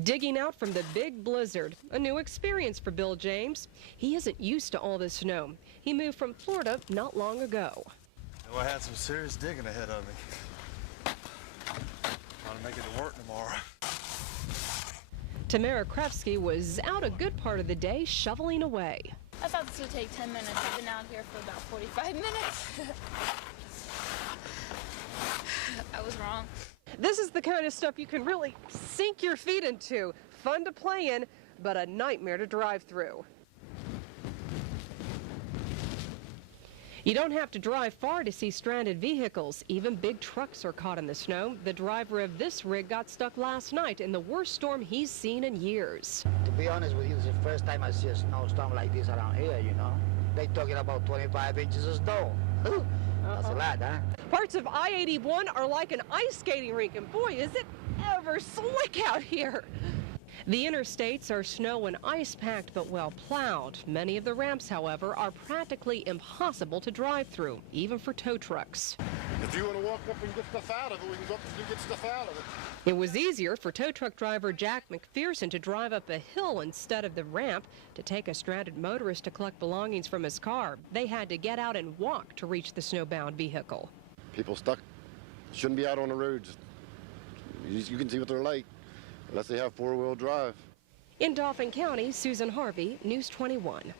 Digging out from the big blizzard, a new experience for Bill James. He isn't used to all this snow. He moved from Florida not long ago. Well, I had some serious digging ahead of me. Trying to make it to work tomorrow. Tamara Krefsky was out a good part of the day shoveling away. I thought this would take 10 minutes. I've been out here for about 45 minutes. I was wrong. This is the kind of stuff you can really sink your feet into. Fun to play in, but a nightmare to drive through. You don't have to drive far to see stranded vehicles. Even big trucks are caught in the snow. The driver of this rig got stuck last night in the worst storm he's seen in years. To be honest with you, it's the first time I see a snowstorm like this around here, you know. They're talking about 25 inches of snow. That's a lot, huh? Parts of I-81 are like an ice skating rink, and boy, is it ever slick out here. The interstates are snow and ice packed but well plowed. Many of the ramps, however, are practically impossible to drive through, even for tow trucks. If you want to walk up and get stuff out of it, we can go up and get stuff out of it. It was easier for tow truck driver Jack McPherson to drive up a hill instead of the ramp to take a stranded motorist to collect belongings from his car. They had to get out and walk to reach the snowbound vehicle. People stuck shouldn't be out on the roads. You can see what they're like, unless they have four-wheel drive. In Dauphin County, Susan Harvey, News 21.